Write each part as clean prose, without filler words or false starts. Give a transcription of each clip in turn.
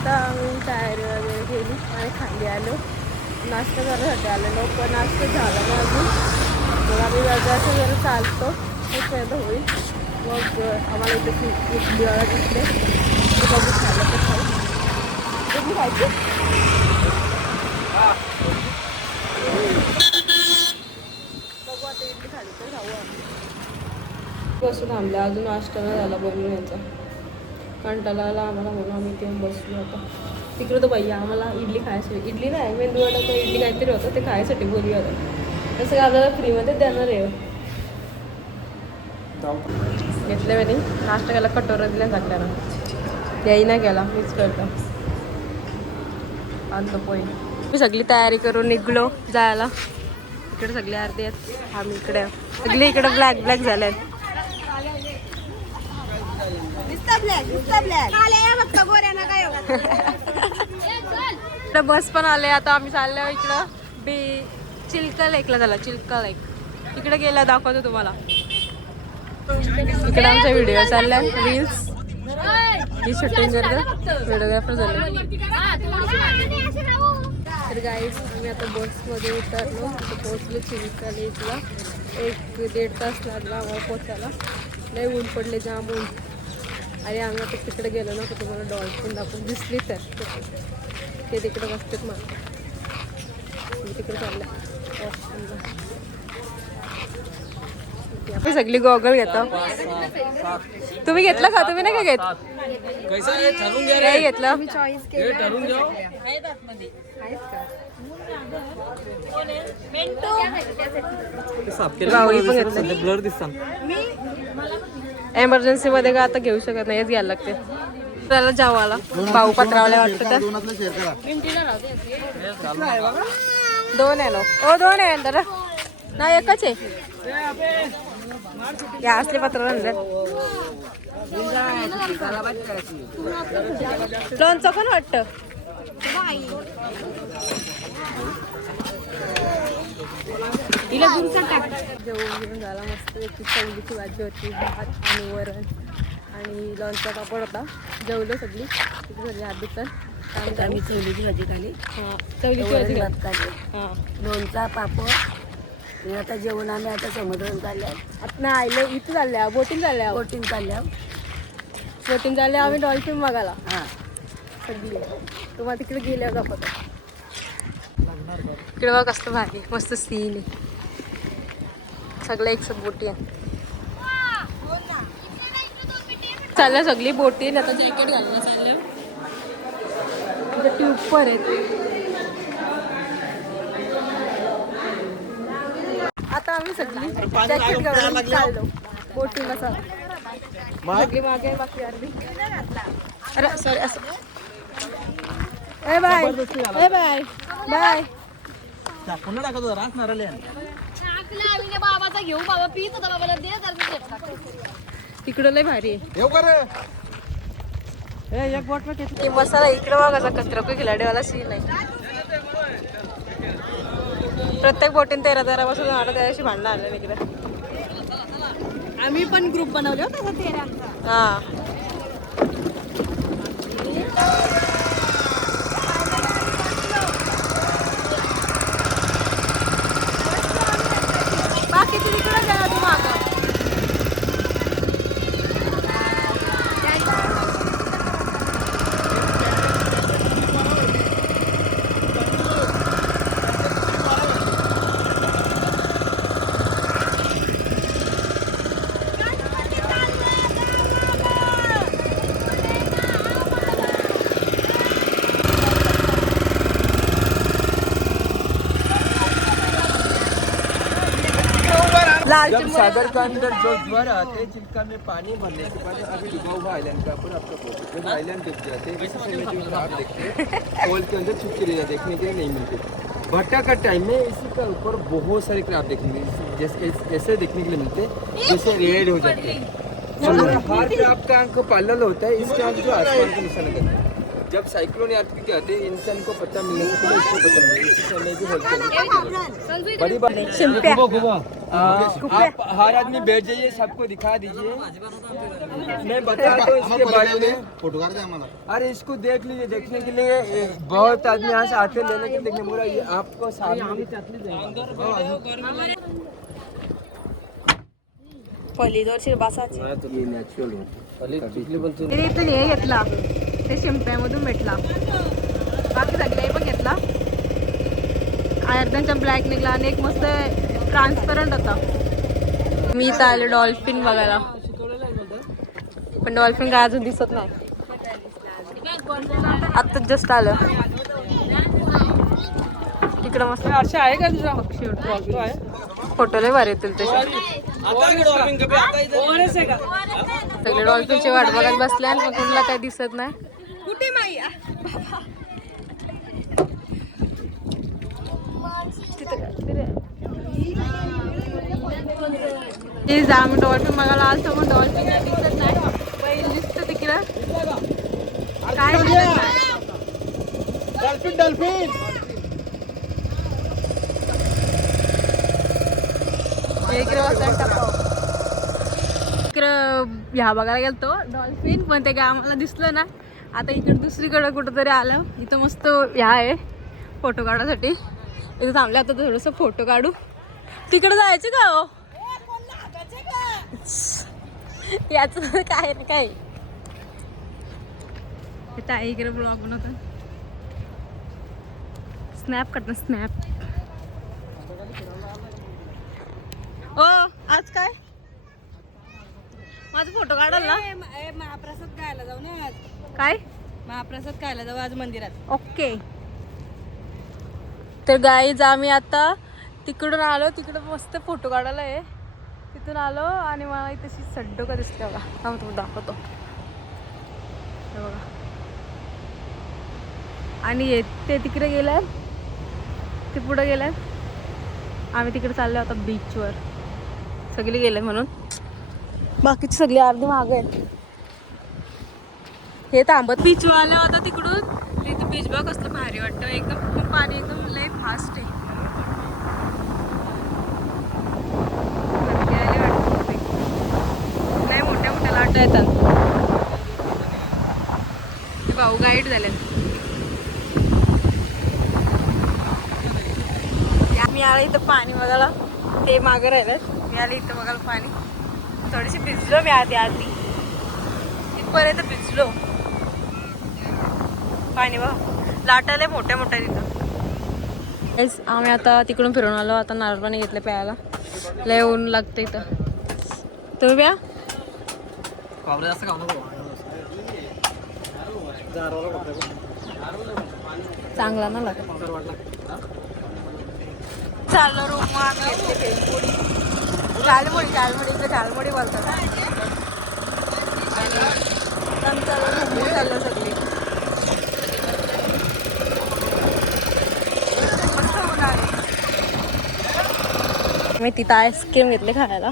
आता आम्ही तयारी वगैरे केली आणि खाली आलो. नाश्ता करण्यासाठी आलेलो पण नाश्ता झाला नाही अजून. मग आम्ही जरासं जरा चालतो एक होईल. मग आम्हाला इथे इडलीवाला दिसले ते बघू खायला तर खाऊ. इडली खायची बघू आता इडली खाली तर खाऊ आम्ही. बसून थांबल्या अजून नाश्ता नाही झाला बनवून यायचा. कंटाळा आला आम्हाला म्हणून आम्ही इथे बसलो आता. तिकडे तो भैया आम्हाला इडली खायसाठी इडली नाही मेंदूवडा तर इडली काहीतरी होतं ते खायसाठी बोलूया होतं. तसं का आपल्याला फ्रीमध्ये देणार आहे. घेतले वेळी नाश्ता केला कटोरा दिल्या टाकल्याला त्याही नाही केला मीच करतो. आणतो पोहे. मी सगळी तयारी करून निघलो जायला. इकडे सगळे अर्धे आहेत आम्ही इकडे सगळे इकडे ब्लॅक ब्लॅक झाले. बस पण आले आता आम्ही चाललो इकडं चिल्का लेकला झाला. चिल्का लेक इकडे गेला दाखवतो तुम्हाला. इकडे आमचा व्हिडिओ चाललाय रील्स ही शूटिंग करतो व्हिडिओग्राफर झाले. तर गाईज आम्ही आता बसमध्ये उतरलो. आता पोहोचलो चिल्का लेकला. 1-1.5 तास लागला आम्हाला पोचायला. लय ऊन पडले जाम ऊन. अरे आम्ही आता तिकडे गेलो ना तर तुम्हाला डॉल्फिन दाखवून दिसली तर ते तिकडे बसतात मला. मी तिकडे चाललं आपण सगळी गॉगल घेतो. तुम्ही घेतला का? तुम्ही नाही का घेत? नाही घेतलं. ब्लर दिसतात. एमर्जन्सी मध्ये का आता घेऊ शकत नाही घ्यायला लागते. त्याला जावाला भाऊ पत्रावल्या वाटतं तर 2 आहे लोक. 2 आहे अंदर नाही एकच आहे. या असले पत्र लोणचं पण वाटतं. जेवण घेऊन झाला मस्त. चवलीची भाजी होती भात आणि वरण आणि लोणचा पापड होता. जेवलो सगळी घरी आधी तर आम्ही चवलीची भाजी खाली. हां चवलीची भाजी खाली. हां लोणचा पापड. आता जेवण आम्ही आता समुद्रात चालल्या. आता नाही आलं इथं चालल्या बोटिंग चालल्या. बोटिंग चालल्या. बोटिंग चालल्या आम्ही डॉल्फिन बघायला हां सगळी. तुम्हाला तिकडे गेल्यावर दाखवतो. इकडे बघ कसं भारी मस्त सीन आहे. सगळ्या एक बोटी आहे. चालल्या सगळी बोटी. आता जॅकेट घालणं चाललं. ट्यूब पर आहेत. आता आम्ही सगळी जॅकेट घालून चाललो बोटिंग. असं सगळी मागे बाकी अर्धी. अरे सॉरी असं ए बाय ए बाय बाय. बाबाचा घेऊ बाबा पीत होता बाबाला दे. तिकडं लय भारी आहे. मसाला इकडे बघायचा कचरा काही खिलाडीवाला सीन आहे. प्रत्येक बोटीन 13 पासून 8 त्याशी भांडणं आलं इकडे. आम्ही पण ग्रुप बनवले होता 13. हा बाकी तिकडे गेला तू मागं. जब सागर का अंदर जो ज्वार आते हैं चिल्का में पानी भरने के बाद अभी डूबा हुआ आइलैंड का ऊपर आपका फोटो जब आइलैंड दिख जाते हैं इसी समय जो आप देखते हैं पोल के अंदर छुपके रह देखने के लिए नहीं मिलते. भट्टा का टाइम में इसी का ऊपर बहुत सारे क्राफ्ट देखने जैसे ऐसे देखने के लिए मिलते हैं जैसे रेड हो जाते हैं. हर क्राफ्ट का आंख पैरेलल होता है. इसका आंख जो आसमान को निशाना करता है. जब साइक्लोन यात्री आते हैं इंसान को पता मिलने से पहले इसको पता मिले इस समय भी बोलते हैं बड़ी बात। आप हर आदमी बैठ जाइए, सबको दिखा दीजिए। मैं बता दूं इसके बारे में। अरे इसको देख लीजिए, देखने के लिए बहुत आदमी यहाँ से आते लेने के देखने पूरा ये आपको सामने पलीदोरची बसाची ये नॅचरल तिने इथून हे घेतला, ते शिंप्यामधून भेटला. बाकी सगळे पण घेतला. अर्ध्यांचा ब्लॅक निघला आणि एक मस्त ट्रान्सपरंट होता. मी इथं आलो डॉल्फिन बघायला, पण डॉल्फिन काय अजून दिसत नाही. आत्ताच जस्ट आलं. तिकडं मस्त असे आहे का तुझा पक्षी फोटो लय भारी येतील तसे. सगळे डॉल्फिनची वाट बघत बसले आणि मग कुणाला काही दिसत नाही. कुठे माई आम्ही डॉल्फिन बघायला आलतो, मग डॉल्फिन दिसत नाही. बैल दिसत तिकडं काय डॉल्फिन इकडं ह्या बघायला गेलतो डॉल्फिन, पण ते काय आम्हाला दिसलं ना. आता इकडे दुसरीकडं कुठंतरी आलं. इथं मस्त ह्या आहे फोटो काढायसाठी. इथं थांबलं आता थोडंसं फोटो काढू. तिकडे जायचं का हो? याच काय ना काय ताई इकडे ब्लॉग बनवतात. स्नॅप काढणं स्नॅप. ओ आज काय माझा फोटो काढाल ना. महाप्रसाद खायला जाऊ ना आज. काय महाप्रसाद खायला जाऊ आज मंदिरात. ओके. तर गाईज आम्ही आता तिकडून आलो. तिकडं मस्त फोटो काढायला आहे. तिथून आलो आणि मला इथेशी सड्डो का दिसते बघा. थांब तुम्ही दाखवतो हे बघा. आणि ते तिकडे गेल्यात, ते पुढे गेल्यात. आम्ही तिकडे चाललो आता बीचवर. सगळे गेले म्हणून, बाकीची सगळी अर्धी मागे आहेत. हे थांबत बीचवर आलं आता तिकडून. तिथं बीच बघ कसलं भारी वाटतं. एकदम पाणी एकदम लय फास्ट आहे. लय मोठ्या मोठ्या लाटा येतात. हे भाऊ गाईड झाले. मी आले इथं पाणी बघायला, ते मागं राहिलं. मी आले इथं बघायला पाणी. थोडीशी भिजलो मी आधी इथपर्यंत भिजलो. पाणी बघ लाटायला मोठ्या मोठ्या तिथं. आम्ही आता तिकडून फिरून आलो. आता नारळ पाणी घेतलं प्यायला. लय ऊन लागतं इथं. तुम्ही प्या. चांगला ना लागत. चाललो रूम आम्ही घेतले भेलपुडी. झालमुडी बोलतात. आणि चाललं सगळी. मस्त होणार. मी तिथं आईस्क्रीम घेतली खायला.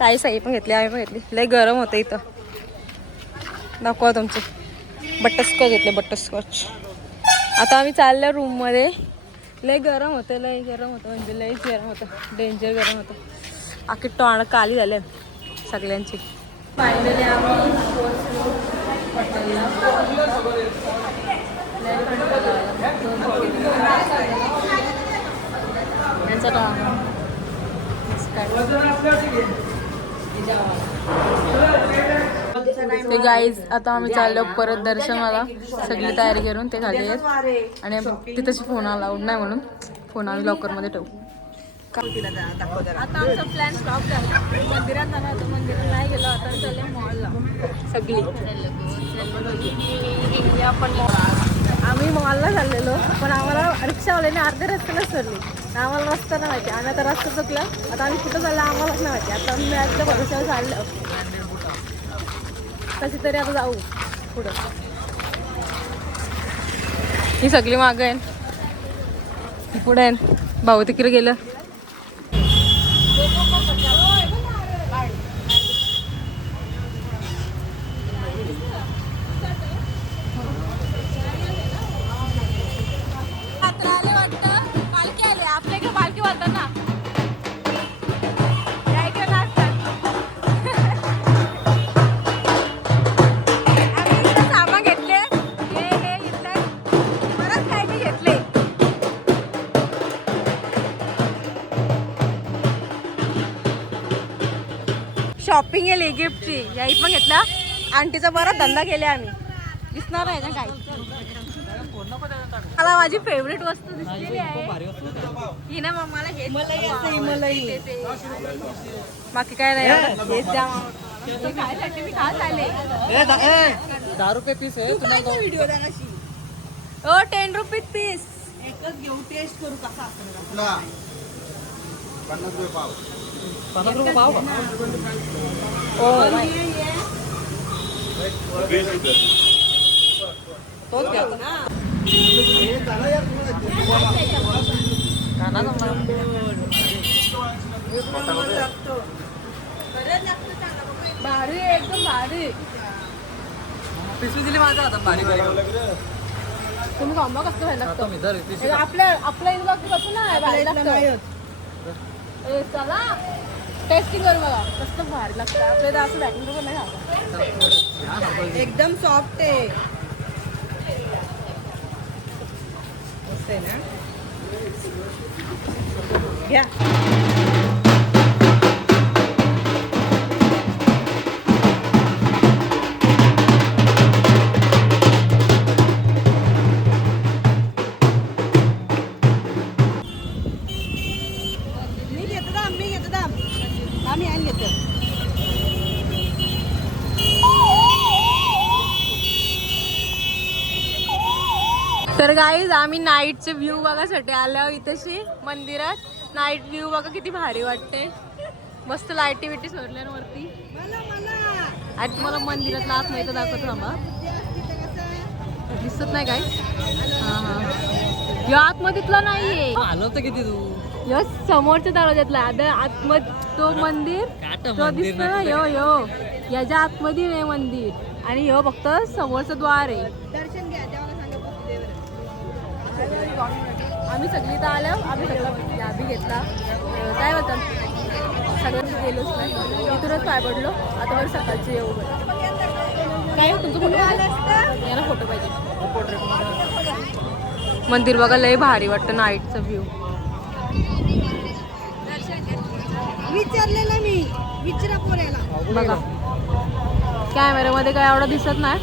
ताई साई पण घेतली, आम्ही पण घेतली. लय गरम होतं इथं. दाखवा तुमचे बटरस्कॉच घेतले, बटरस्कॉच. आता आम्ही चाललो रूममध्ये. लय गरम होतं म्हणजे लयच गरम होतं. डेंजर गरम होतं. आखी टोण काली झाले सगळ्यांची. फायनली आम्ही ते गाईज आता आम्ही चाललो परत दर्शनाला. सगळी तयारी करून ते खाली आहेत. आणि तिथंच फोन अलाउड नाही म्हणून फोन आम्ही लॉकरमध्ये ठेवू. आता आमचा प्लॅन स्टॉप झाला. मंदिरात जाणार होतं, मंदिरात नाही गेलो. आता चालले मॉलला सगळी. आपण आम्ही मॉलला चाललेलो, पण आम्हाला रिक्षावाल्याने अर्ध्या रस्त्यालाच सरली. आम्हाला रस्ता नाही माहिती. आम्ही आता रस्ता चुकला. आता आम्ही कुठं चाललो आम्हालाच नाही माहिती. आता आम्ही मॅचच्या भरोश्यावर चाललो. कशी तरी आता जाऊ पुढं. ही सगळी मागं आहे, पुढे आहे. भाऊ तिकडे गेलं. शॉपिंग केली गिफ्टची. याही पण घेतला. आंटीचा बरा धंदा केला आम्ही. दिसणार आहे ना काय. मला माझी फेवरेट वस्तू दिसलेली आहे ही ना. मग मला हे बाकी काय नाही. हेच द्या. खायसाठी मी खात आले. 10 रुपये पीस आहे तुम्हाला. व्हिडिओ द्या कशी. हो 10 रुपये पीस. एकच घेऊ टेस्ट करू कसा असेल. 50 रुपये पाव का? तोच घ्या ना. भारी एकदम भारी. पिशवी दिली माझ्या हातात भारी भारी. तुम्ही कॉम्बो कसं व्हायला लागतं. मी धर पिशवी. आपल्या इथं कसं नाही भारी लागतं. चला टेस्टिंग करू बघा कसं भारी लागतं. आपल्या इथं असं बॅटिंग पण नाही खात. एकदम सॉफ्ट आहे. मस्त आहे ना. घ्या. मी घेतो दाम. आम्ही आणि घेतो. तर गाईज आम्ही नाईटचे व्ह्यू बघायसाठी आलो इथेशी मंदिरात. नाईट व्ह्यू बघा किती भारी वाटते. मस्त लाईटी बिटी सोडल्यावरती. आज तुम्हाला मंदिरातला आत नाही तर दाखवतो आम्हा. दिसत नाही काय. या आतमध्येतला नाहीये. आलं होतं किती तू. यो समोरच्या दरवाज्यातला. आतमध्ये तो मंदिर तो दिसतो ना. यो यो याच्या आतमध्ये नाही मंदिर. आणि ह्यो फक्त समोरचं द्वार आहे. दर्शन घ्या. देवाला सांगा आम्ही सगळी तर आलो. आम्ही सगळं लाभी घेतला. काय होतं सगळं गेलोच नाही. इथूनच पाय पडलो. आता बरं सकाळची येऊ बरं. काय हो तुमचं फोटो याला फोटो पाहिजे. मंदिर बघा लय भारी वाटतं नाईटचं व्ह्यू. विचारलेलं मी. विचारा पोऱ्याला. बघा कॅमेऱ्यामध्ये काय एवढं दिसत नाही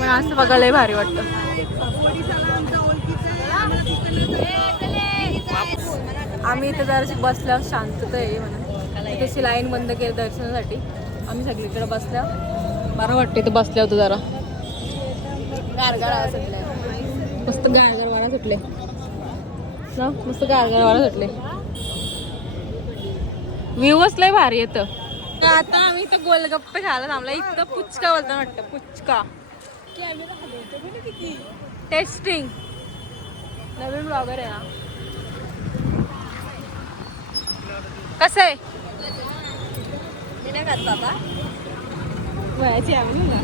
पण असं बघा लय भारी वाटतं. आम्ही इथे जराशी बसल्यावर शांतता आहे म्हणून इथे लाईन बंद केली दर्शनासाठी. आम्ही सगळीकडे बसल्या. बरं वाटतं इथं बसल्या होतं जरा. गारगार सुटले. मस्त गारगार वारा सुटले ना. मस्त गारगार वारा सुटले. व्ह्यूच लय भारी येतं. आता आम्ही इथं गोलगप्पे खायला थांबला. इथं पुचका बोलताना वाटतं. पुचका टेस्टिंग. नवीन ब्लॉगर आहे ना. कसं आहे बाबा वयाची आम्ही ना.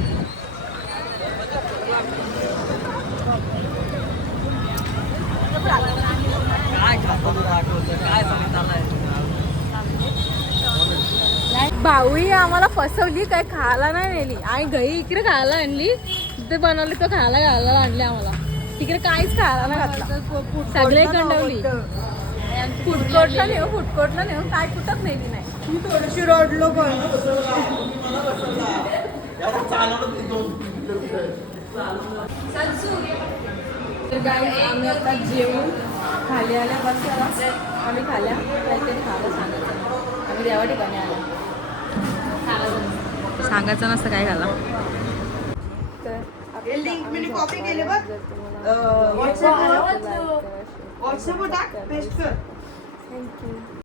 भाऊही आम्हाला फसवली. काय खायला नाही नेली आणि घरी इकडे खायला आणली. तिथे बनवली तो खायला घालायला आणले आम्हाला. तिकडे काहीच खायला नाही घातला. सगळे कंडवली. फूडकोर्टला नेऊ काय कुठंच नेली नाही. मी थोडीशी रडलो पण. तर गाईज आम्ही आता जेवून खाली आल्या बसल्या. आम्ही खाल्या काहीतरी खायला सांगायचं. आम्ही देवा ठिकाणी आला. सांगायचं नसतं काय घाला. तर लिंक मी कॉपी केले बघ. व्हॉट्सअपवर टाक. पेस्ट कर. थँक्यू.